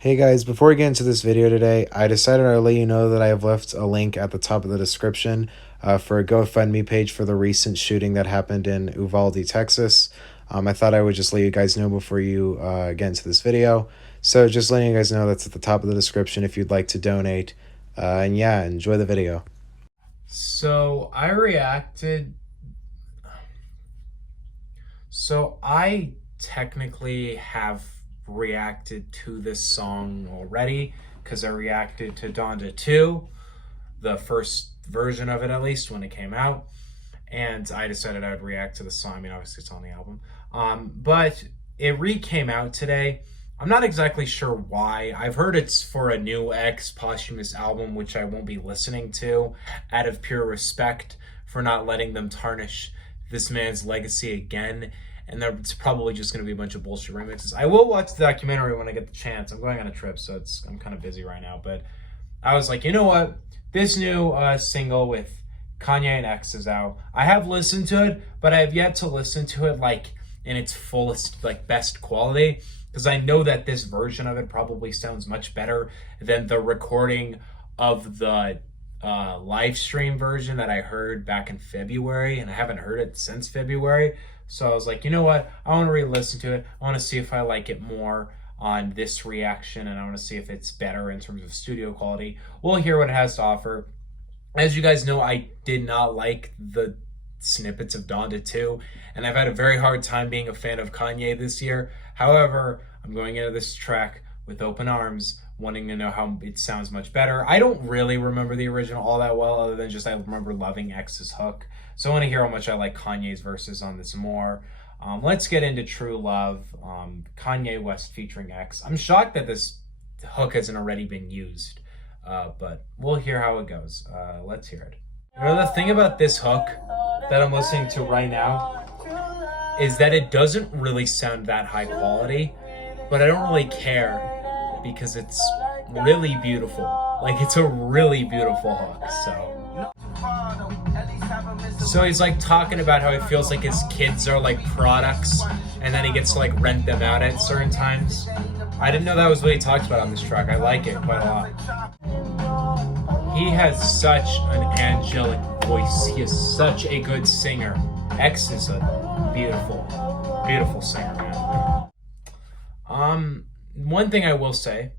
Hey guys, before we get into this video today, I decided I'd let you know that I have left a link at the top of the description for a GoFundMe page for the recent shooting that happened in Uvalde, Texas. I thought I would just let you guys know before you get into this video. So just letting you guys know that's at the top of the description if you'd like to donate. And yeah, enjoy the video. So I reacted. So I technically have reacted to this song already because I reacted to Donda 2, the first version of it at least when it came out. And I decided I would react to the song. I mean, obviously it's on the album. But it came out today. I'm not exactly sure why. I've heard it's for a new X posthumous album, which I won't be listening to out of pure respect for not letting them tarnish this man's legacy again. And it's probably just going to be a bunch of bullshit remixes. I will watch the documentary when I get the chance. I'm going on a trip, so I'm kind of busy right now. But I was like, you know what? This new single with Kanye and X is out. I have listened to it, but I have yet to listen to it like in its fullest, like best quality, because I know that this version of it probably sounds much better than the recording of the live stream version that I heard back in February, and I haven't heard it since February. So I was like, you know what? I want to re-listen to it. I want to see if I like it more on this reaction, and I want to see if it's better in terms of studio quality. We'll hear what it has to offer. As you guys know, I did not like the snippets of Donda 2, and I've had a very hard time being a fan of Kanye this year. However, I'm going into this track with open arms, wanting to know how it sounds much better. I don't really remember the original all that well, other than just I remember loving X's hook. So I want to hear how much I like Kanye's verses on this more. Let's get into True Love, Kanye West featuring X. I'm shocked that this hook hasn't already been used, but we'll hear how it goes. Let's hear it. You know, the thing about this hook that I'm listening to right now is that it doesn't really sound that high quality, but I don't really care because it's really beautiful. Like, it's a really beautiful hook, So he's like talking about how he feels like his kids are like products, and then he gets to like rent them out at certain times. I didn't know that was what he talked about on this track. I like it quite a lot. He has such an angelic voice. He is such a good singer. X is a beautiful, beautiful singer, man. One thing I will say,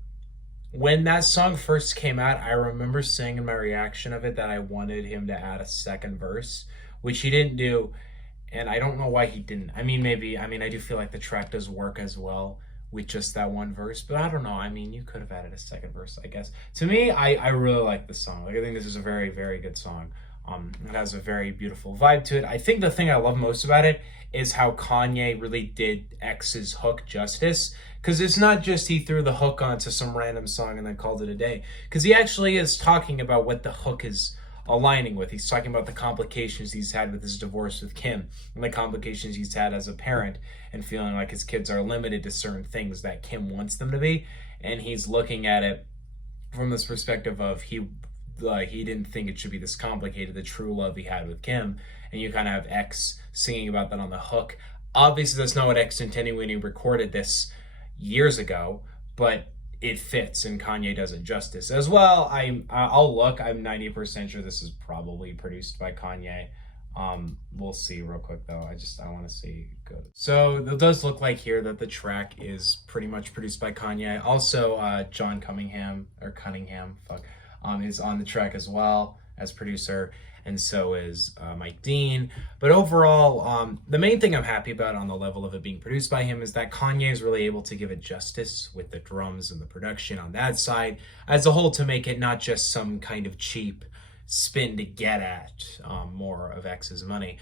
when that song first came out, I remember saying in my reaction of it that I wanted him to add a second verse, which he didn't do, and I don't know why he didn't. I mean, I do feel like the track does work as well with just that one verse, but I don't know. I mean, you could have added a second verse, I guess. To me, I really like this song. Like, I think this is a very, very good song. It has a very beautiful vibe to it. I think the thing I love most about it is how Kanye really did X's hook justice, because it's not just he threw the hook onto some random song and then called it a day, because he actually is talking about what the hook is aligning with. He's talking about the complications he's had with his divorce with Kim, and the complications he's had as a parent and feeling like his kids are limited to certain things that Kim wants them to be, and he's looking at it from this perspective of he didn't think it should be this complicated, the true love he had with Kim. And you kind of have X singing about that on the hook. Obviously, that's not what X intended when he recorded this years ago, but it fits, and Kanye does it justice as well. I'll look. I'm 90% sure this is probably produced by Kanye. We'll see real quick though. I want to see. Good. So it does look like here that the track is pretty much produced by Kanye. Also, John Cunningham is on the track as well as producer, and so is Mike Dean. But overall, the main thing I'm happy about on the level of it being produced by him is that Kanye is really able to give it justice with the drums and the production on that side as a whole, to make it not just some kind of cheap spin to get at more of X's money.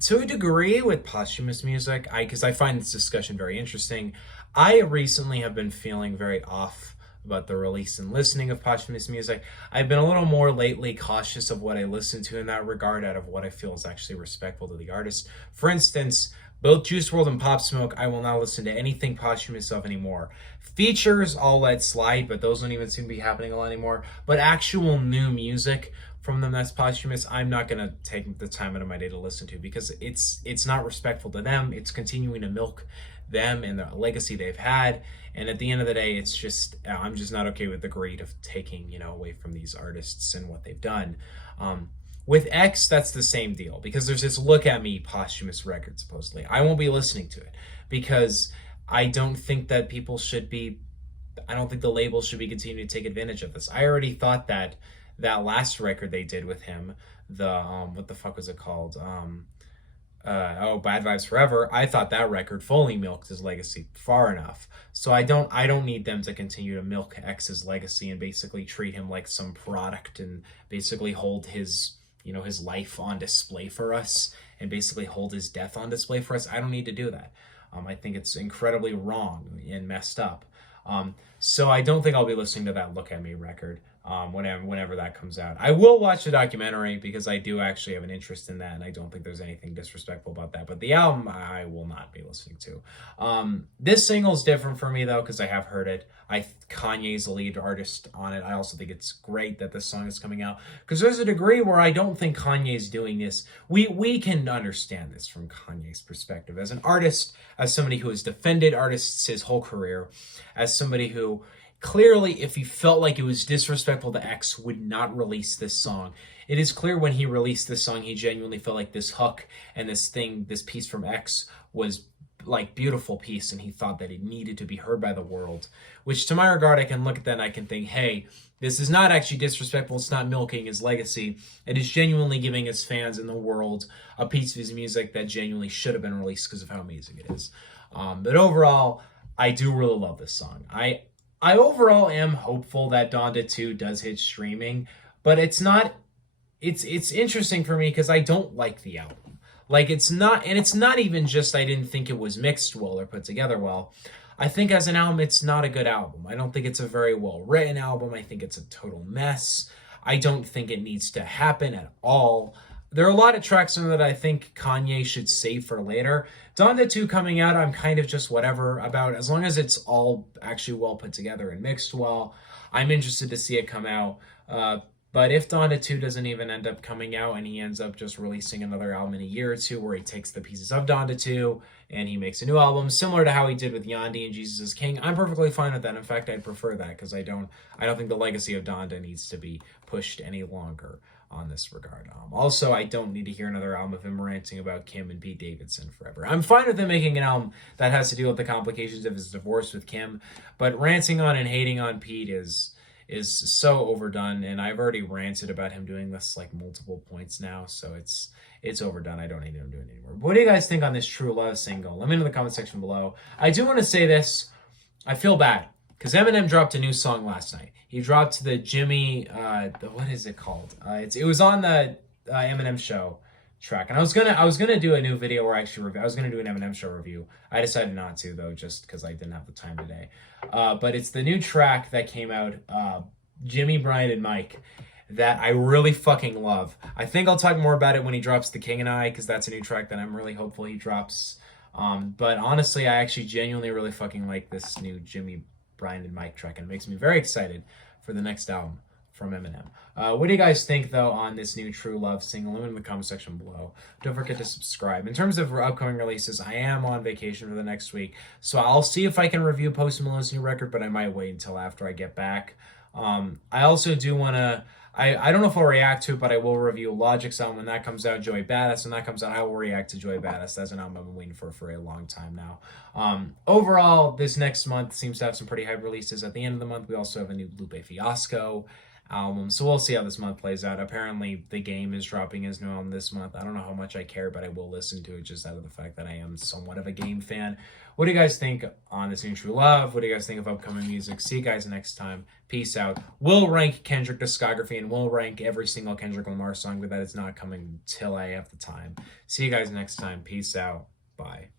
To a degree with posthumous music, because I find this discussion very interesting, I recently have been feeling very off about the release and listening of posthumous music. I've been a little more lately cautious of what I listen to in that regard, out of what I feel is actually respectful to the artist. For instance, both Juice WRLD and Pop Smoke, I will not listen to anything posthumous of anymore. Features, I'll let slide, but those don't even seem to be happening a lot anymore. But actual new music from them that's posthumous, I'm not going to take the time out of my day to listen to, because it's not respectful to them. It's continuing to milk them and the legacy they've had. And at the end of the day, it's just, I'm just not okay with the greed of taking, away from these artists and what they've done. With X, that's the same deal, because there's this Look at Me posthumous record, supposedly. I won't be listening to it because I don't think that people should be, I don't think the label should be continuing to take advantage of this. I already thought that last record they did with him, the, what the fuck was it called? Bad Vibes Forever. I thought that record fully milked his legacy far enough. So I don't need them to continue to milk X's legacy and basically treat him like some product and basically hold his, his life on display for us and basically hold his death on display for us. I don't need to do that. I think it's incredibly wrong and messed up. So I don't think I'll be listening to that Look at Me record whenever that comes out. I will watch the documentary because I do actually have an interest in that, and I don't think there's anything disrespectful about that. But the album, I will not be listening to. This single's different for me, though, because I have heard it. Kanye's the lead artist on it. I also think it's great that this song is coming out, because there's a degree where I don't think Kanye's doing this. We can understand this from Kanye's perspective. As an artist, as somebody who has defended artists his whole career, as somebody who clearly, if he felt like it was disrespectful to X, would not release this song. It is clear when he released this song, he genuinely felt like this hook and this piece from X was like beautiful piece, and he thought that it needed to be heard by the world. Which, to my regard, I can look at that and I can think, hey, this is not actually disrespectful. It's not milking his legacy. It is genuinely giving his fans in the world a piece of his music that genuinely should have been released because of how amazing it is. But overall, I do really love this song. I overall am hopeful that Donda 2 does hit streaming, but it's not. It's interesting for me because I don't like the album. Like, it's not even just I didn't think it was mixed well or put together well. I think as an album, it's not a good album. I don't think it's a very well written album. I think it's a total mess. I don't think it needs to happen at all. There are a lot of tracks in it that I think Kanye should save for later. Donda 2 coming out, I'm kind of just whatever about. As long as it's all actually well put together and mixed well, I'm interested to see it come out. But if Donda 2 doesn't even end up coming out and he ends up just releasing another album in a year or two where he takes the pieces of Donda 2 and he makes a new album, similar to how he did with Yandhi and Jesus is King, I'm perfectly fine with that. In fact, I'd prefer that because I don't think the legacy of Donda needs to be pushed any longer on this regard. Also, I don't need to hear another album of him ranting about Kim and Pete Davidson forever. I'm fine with him making an album that has to deal with the complications of his divorce with Kim, but ranting on and hating on Pete is so overdone, and I've already ranted about him doing this like multiple points now, so it's overdone. I don't need him doing it anymore. But what do you guys think on this True Love single? Let me know in the comment section below. I do want to say this. I feel bad because Eminem dropped a new song last night. He dropped the Jimmy, what is it called? It was on the Eminem Show track, and I was gonna do a new video where I was gonna do an Eminem Show review. I decided not to, though, just because I didn't have the time today. But it's the new track that came out, Jimmy, Brian, and Mike, that I really fucking love. I think I'll talk more about it when he drops The King and I, because that's a new track that I'm really hopeful he drops. But honestly, I actually genuinely really fucking like this new Jimmy, Brian, and Mike track, and it makes me very excited for the next album from Eminem. What do you guys think, though, on this new True Love single? Let me know in the comment section below. Don't forget to subscribe. In terms of upcoming releases, I am on vacation for the next week, so I'll see if I can review Post Malone's new record, but I might wait until after I get back. I also do want to... I don't know if I'll react to it, but I will review Logic's album when that comes out, Joey Badass. When that comes out, I will react to Joey Badass. That's an album I've been waiting for a long time now. Overall, this next month seems to have some pretty hype releases. At the end of the month, we also have a new Lupe Fiasco album, so we'll see how this month plays out. Apparently, The Game is dropping his new album this month. I don't know how much I care, but I will listen to it just out of the fact that I am somewhat of a Game fan. What do you guys think on this new True Love? What do you guys think of upcoming music? See you guys next time. Peace out. We'll rank Kendrick discography, and we'll rank every single Kendrick Lamar song, but that is not coming until I have the time. See you guys next time. Peace out. Bye.